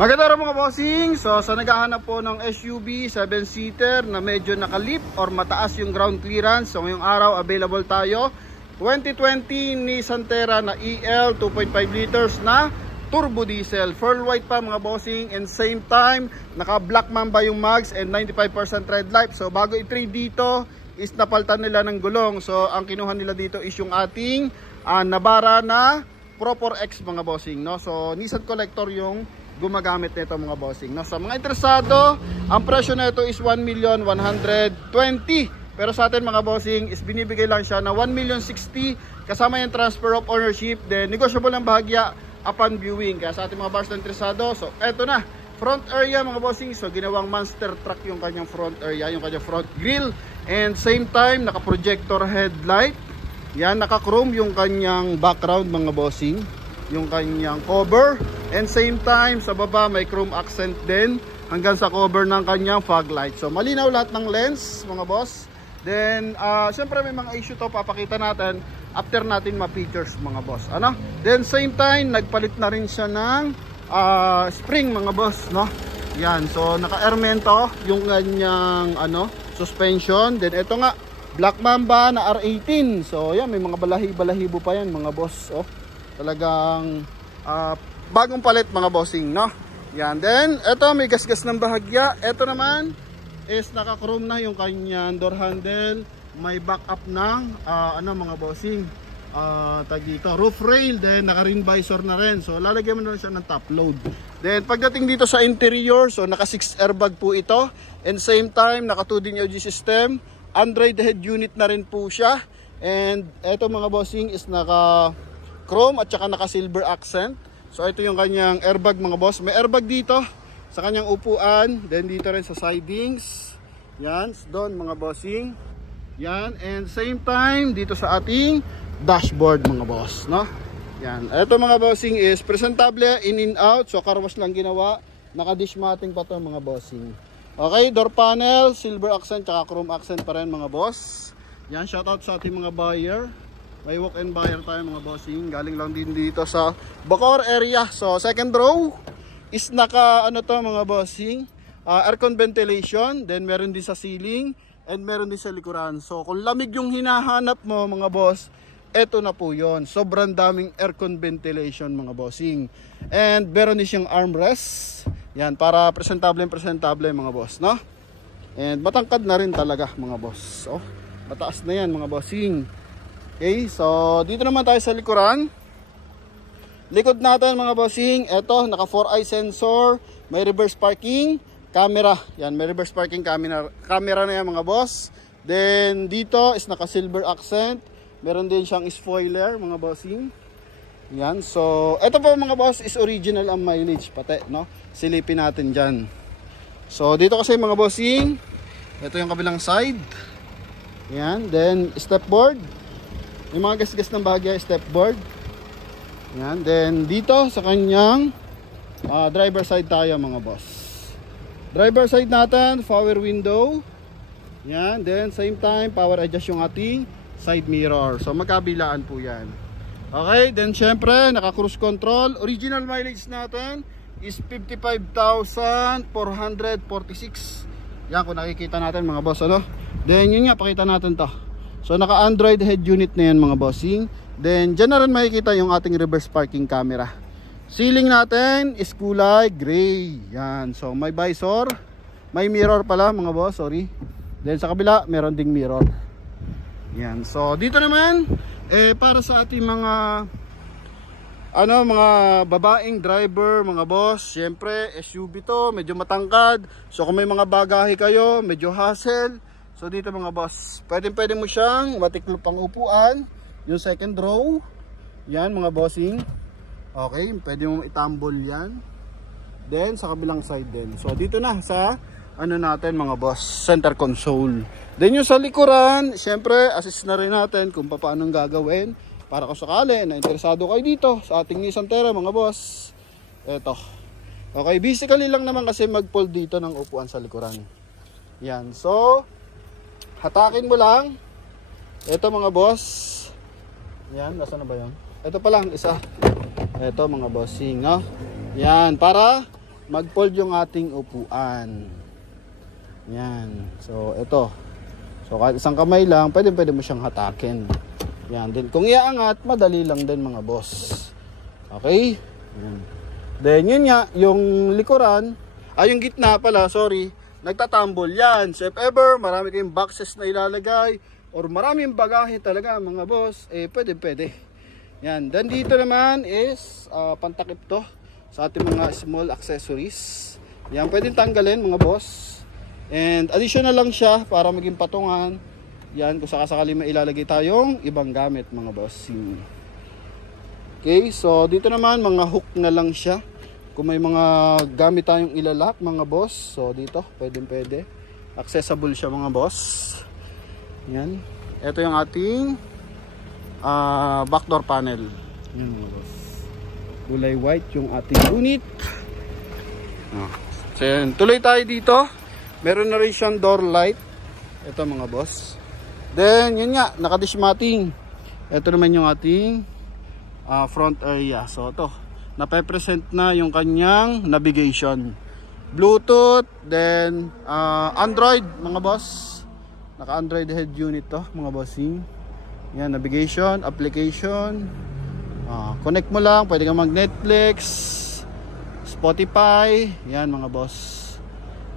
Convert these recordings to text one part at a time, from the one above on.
Magandang araw mga bossing. So sa naghahanap po ng SUV 7-seater na medyo nakalip or mataas yung ground clearance, so ngayong araw available tayo 2020 Nissan Terra na EL 2.5 liters na turbo diesel, full white pa mga bossing, and same time naka black mamba yung mags and 95% red light. So bago i-trade dito is napaltan nila ng gulong, so ang kinuha nila dito is yung ating Navara na Pro 4X mga bossing, no? So Nissan Collector yung gumagamit nito mga bossing, no? Sa mga interesado, ang presyo nito is 1,120,000. Pero sa atin mga bossing is binibigay lang siya na 1,060,000 kasama yung transfer of ownership, then negotiable ng bahagya upon viewing. Kaya sa ating mga bars na interesado, so eto na, front area mga bossing. So ginawang monster truck yung kanyang front area, yung kanyang front grille, and same time naka projector headlight. Yan, naka chrome yung kanyang background mga bossing, yung kanyang cover, and same time sa baba may chrome accent din hanggang sa cover ng kanyang fog light. So malinaw lahat ng lens mga boss. Then syempre may mga issue to papakita natin after natin ma-features mga boss, ano? Then same time nagpalit na rin siya ng spring mga boss, no? Yan, so naka-airmento yung kanyang suspension. Then ito nga Black Mamba na R18. So yan, may mga balahibo pa yan mga boss, oh. Talagang bagong palit mga bossing, no? Yan, then eto may gasgas ng bahagya. Eto naman is naka-chrome na yung kanyang door handle. May backup ng mga bossing, tag dito, roof rail. Then naka-ring visor na rin. So lalagyan mo na siya ng top load. Then pagdating dito sa interior, so naka 6 airbag po ito. And same time naka 2D audio system. Android head unit na rin po siya. And eto mga bossing is naka chrome at saka naka silver accent. So ito yung kanyang airbag mga boss. May airbag dito sa kanyang upuan, then dito rin sa sidings. Yan, doon mga bossing. Yan, and same time dito sa ating dashboard mga boss, no? Yan, ito mga bossing is presentable in and out. So car wash lang ginawa. Naka-dish matting pa to mga bossing. Okay, door panel, silver accent tsaka chrome accent pa rin mga boss. Yan, shoutout sa ating mga buyer. May walk-in buyer tayo mga bossing. Galing lang din dito sa Bacoor area. So second row is naka to mga bossing, aircon ventilation. Then meron din sa ceiling and meron din sa likuran. So kung lamig yung hinahanap mo mga boss, eto na po yon. Sobrang daming aircon ventilation mga bossing. And meron din siyang armrest. Yan, para presentable mga boss, no? And matangkad na rin talaga mga boss. Oh, mataas na yan mga bossing. Okay, so dito naman tayo sa likuran. Likod natin mga bossing, eto naka 4-eye sensor, may reverse parking camera. Yan, may reverse parking camera na yan mga boss. Then dito is naka silver accent. Meron din siyang spoiler mga bossing. Yan, so eto po mga boss is original ang mileage pati, no? Silipin natin dyan. So dito kasi mga bossing, ito yung kabilang side. Yan, then step board. May mga gas-gas ng bahagya, step board. Yan, then dito sa kanyang driver side tayo mga boss. Driver side natin, power window. Yan, then same time power adjust yung ating side mirror. So magkabilaan po yan. Okay, then syempre naka cruise control. Original mileage natin is 55,446. Yan, kung nakikita natin mga boss, ano? Then yun nga, pakita natin to. So naka Android head unit na yan mga bossing. Then dyan na rin makikita yung ating reverse parking camera. Ceiling natin is kulay gray. Yan, so may visor, may mirror pala mga boss, sorry. Then sa kabila meron ding mirror. Yan, so dito naman para sa ating mga mga babaeng driver mga boss, syempre SUV to, medyo matangkad. So kung may mga bagahe kayo, medyo hassle, so dito mga boss, pwede mo siyang matiklop ang upuan, yung second row. Yan mga bossing. Okay, pwede mo itambol yan. Then sa kabilang side din. So dito na sa natin mga boss, center console. Then yung sa likuran, syempre assist na rin natin kung paano gagawin para kung sakali na interesado kayo dito sa ating Nissan Terra mga boss. Eto. Okay, basically lang naman kasi mag-fold dito ng upuan sa likuran. Yan, so hatakin mo lang. Ito mga boss. Yan, nasa na ba yan? Ito pa lang, isa. Ito mga bossing, no? Yan, para mag-fold yung ating upuan. Yan. So, ito. So, kahit isang kamay lang, pwede mo siyang hatakin. Yan. Then, kung iaangat, madali lang din mga boss. Okay? Yan. Then, yun nga, yung likuran, yung gitna pala, sorry, nagtatambol yan. So, if ever, marami kayong boxes na ilalagay, or maraming bagahe talaga mga boss, pwede. Yan. Then dito naman is pantakip to sa ating mga small accessories. Yan, pwedeng tanggalin mga boss. And additional lang siya para maging patungan. Yan, kung sakasakali may ilalagay tayong ibang gamit mga boss. Okay, so dito naman mga hook na lang siya. Kung may mga gamit tayong ilalak mga boss, so dito pwede. Accessible siya mga boss. Yan. Ito yung ating backdoor panel. Yan mga boss. Kulay white yung ating unit. So yan. Tuloy tayo dito. Meron na rin siyang door light. Ito mga boss. Then yun nga, naka-dishmatting. Ito naman yung ating front area. So ito, nape-present na yung kanyang navigation. Bluetooth, then Android mga boss. Naka-Android head unit to mga bossing. Yan, navigation, application. Connect mo lang, pwede kang mag-Netflix, Spotify, yan mga boss.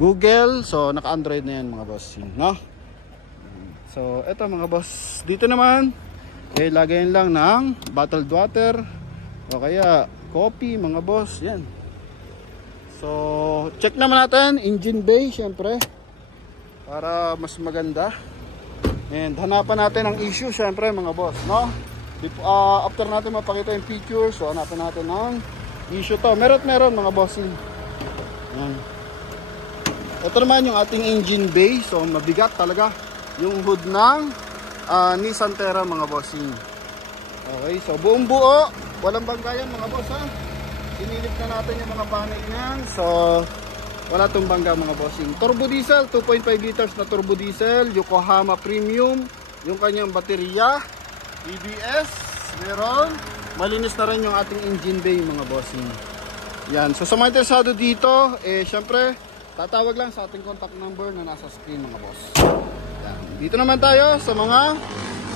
Google, so naka-Android na yan mga bossing, no? So, eto mga boss. Dito naman, lagayan lang ng bottled water o kaya coffee mga boss, yan. So, check naman natin engine bay syempre para mas maganda. And hanapan natin ang issue syempre mga boss, no? After natin mapakita yung features, so hanapan natin ang issue to. Meron mga bossing. Yan. Ito naman yung ating engine bay. So mabigat talaga yung hood ng Nissan Terra mga bossing. Okay, so buong buo, walang banggayan mga boss ha. Sinilip na natin yung mga panel niyan. So wala itong bangga mga bossing. Turbo diesel, 2.5 liters na turbo diesel, Yokohama Premium, yung kanyang baterya, EBS, meron. Malinis na rin yung ating engine bay mga bossing. Yan, so sa mga interesado dito, syempre, tatawag lang sa ating contact number na nasa screen mga boss. Yan. Dito naman tayo sa mga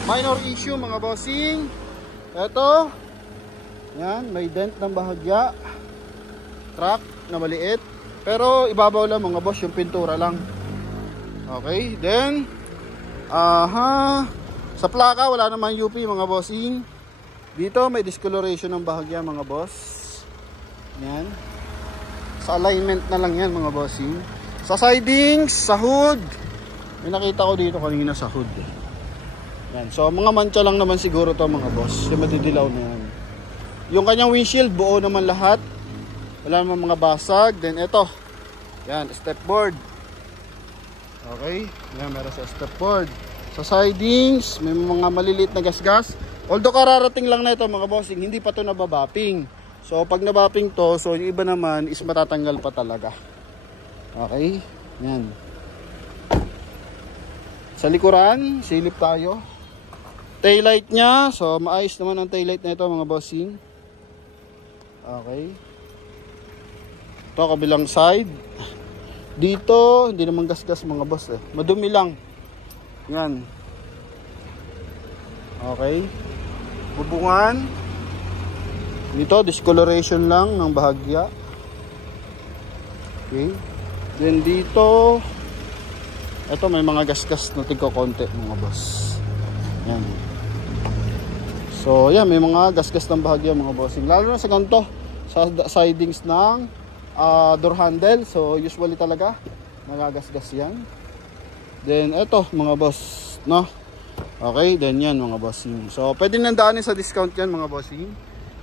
minor issue mga bossing. Ito, yan, may dent ng bahagya, track na maliit. Pero ibabaw lang mga boss, yung pintura lang. Okay, then sa plaka wala namang UP mga bossing. Dito may discoloration ng bahagya mga boss. Yan. Sa alignment na lang yan mga bossing. Sa sidings, sa hood, may nakita ko dito kanina sa hood. Yan. So mga mancha lang naman siguro to mga boss. Yung madidilaw na yan. Yung kanyang windshield buo naman lahat. Wala naman mga basag. Then ito, yan, step board. Okay, yan, meron sa step board. Sa sidings, may mga maliliit na gasgas. Although kararating lang na ito mga bossing, hindi pa ito nababapping. So pag nabapping to, so yung iba naman is matatanggal pa talaga. Okay, yan. Sa likuran, silip tayo. Taillight nya, so maayos naman ang taillight na ito mga bossing. Okay. Ito, kabilang side. Dito, hindi naman gasgas mga boss eh. Madumi lang. Yan. Okay. Bubungan. Dito, discoloration lang ng bahagya. Okay. Then dito, ito may mga gasgas na tigko-konti mga boss. Yan. So, yan, may mga gasgas ng bahagya mga bossing. Lalo na sa ganito, sa sidings ng door handle. So usually talaga nagagasgas yan. Then eto mga boss, no? Okay, then yan mga bossing. So pwede nang daanin sa discount yan mga bossing.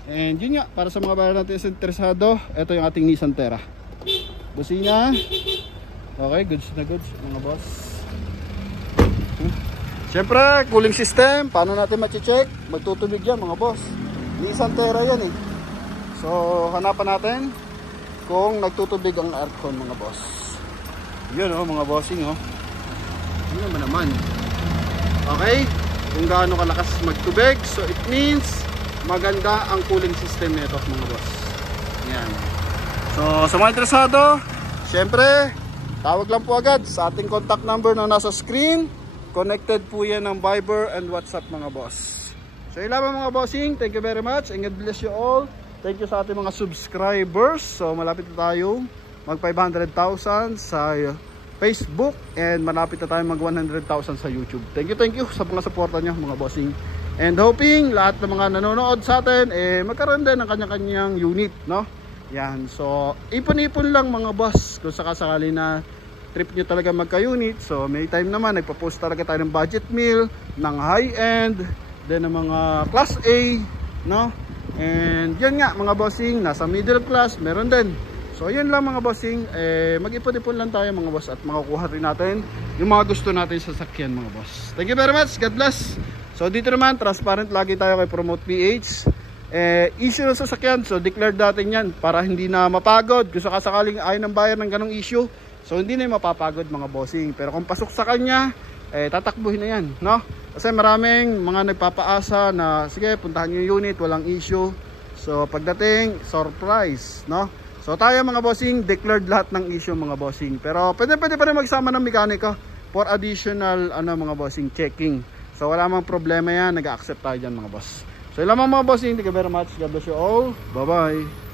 And yun nga, para sa mga bayan natin interesado, ito yung ating Nissan Terra. Busina. Okay, goods na goods mga boss. Siyempre, cooling system, paano natin ma-check? Magtutubig yan mga boss. Nissan Terra yan eh. So hanapan natin kung nagtutubig ang aircon mga boss. Yun oh mga bossing oh. Yun naman. Okay, kung gaano kalakas magtubig, so it means maganda ang cooling system nito mga boss. Yan. So So sa mga interesado, syempre tawag lang po agad sa ating contact number na nasa screen. Connected po yan ng Viber and WhatsApp mga boss. So yun lamang mga bossing, thank you very much and God bless you all. Thank you sa ating mga subscribers. So malapit na tayo mag 500,000 sa Facebook and malapit na tayo mag 100,000 sa YouTube. Thank you sa mga suporta nyo mga bossing. And hoping lahat ng mga nanonood sa atin magkaroon din ng kanya-kanyang unit, no? Yan. So ipon-ipon lang mga boss kung sakasakali na trip nyo talaga magka-unit. So may time naman nagpo-post talaga tayo ng budget meal, ng high-end, then ng mga class A, no? And yun nga mga bossing, nasa middle class meron din. So yun lang mga bossing, mag-ipon-ipon lang tayo mga boss at makukuha rin natin yung mga gusto natin sa sasakyan mga boss. Thank you very much, God bless. So dito naman transparent lagi tayo kay Promote PH. Issue ng sasakyan, so declared natin yan para hindi na mapagod kung sakasakaling ayaw ng buyer ng ganong issue. So hindi na yung mapapagod mga bossing. Pero kung pasok sa kanya, tatakbuhin na yan, no? Kasi maraming mga nagpapaasa na sige, puntahan nyo yung unit, walang issue. So pagdating, surprise, no? So tayo mga bossing, declared lahat ng issue mga bossing. Pero pwede pa rin magsama ng mekaniko for additional mga bossing checking. So wala mang problema yan, nag-accept tayo dyan mga boss. So ilang mga bossing, thank you very much. God bless you all. Bye bye.